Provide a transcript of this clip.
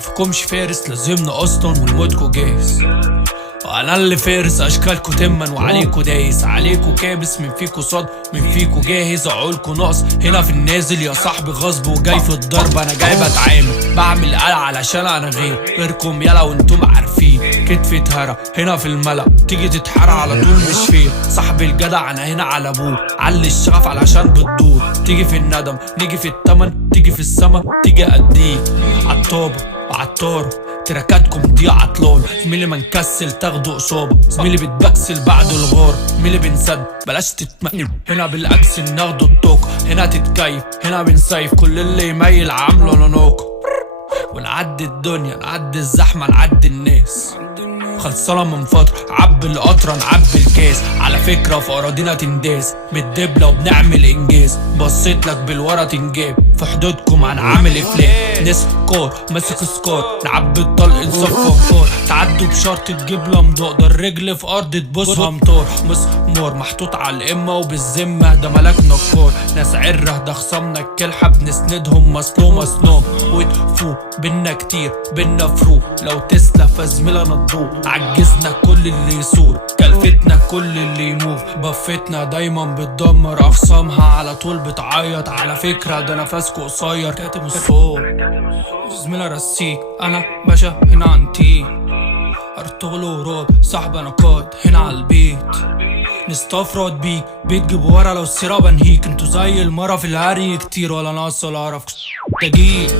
فيكمش فارس لازمنا اصلا والموتكو جاهز. انا اللي فارس اشكالكو تمن وعليكو دايس، عليكو كابس من فيكو صد من فيكو جاهز. عقولكو ناقص هنا في النازل يا صاحبي غصب وجاي في الضرب. انا جاي بتعامل بعمل قلق علشان انا غيركم يلا وانتم عارفين. كتفي اتهرى هنا في الملأ تيجي تتحرى على طول مش فين. صاحبي الجدع انا هنا على ابوه علي الشغف علشان بتدور. تيجي في الندم نيجي في التمن تيجي في السما تيجي اديك عالطابة وعالطارة. تراكاتكم دي عطلان زميلي ما نكسل تاخدوا اصابه. زميلي بتبكسل بعد الغار زميلي بنسد بلاش تتمقل. هنا بالاكس ناخدوا الطاقه هنا تتكيف هنا بنسيف. كل اللي يميل عامله لناقه ونعدي الدنيا نعدي الزحمه نعدي الناس. خلصانه من فتره عبي القطره نعبي الكاس. على فكره في اراضينا تنداس بالدبله وبنعمل انجاز. بصيت لك بالورا تنجاب في حدودكم هنعمل افلام. نسكار ماسك سكار نعبي الطلق نصفى انفار. تعدوا بشرط تجيب لمضاء ده الرجل في ارض تبوسها امطار. مسمار محطوط على الامه وبالذمه ده ملاك نكار. ناس عره ده خصامنا الكلحه بنسندهم مصلوم مصنوم. وتفوق بينا كتير بينا فروق لو تسلف فزميلة نضوق. عجزنا كل اللي يسور كلفتنا كل اللي يموت. بفتنا دايما بتدمر اخصامها على طول بتعيط. على فكرة ده نفسكو قصير كاتب الصوت زميلة رسيك انا باشا هنا عنتيك. ارطغرل وراد صاحب انا قائد هنا عالبيت. نستفرد بيك بتجيب ورا لو السيرة بنهيك. انتو زي المرة في الهري كتير ولا ناقص ولا اعرف تجيب.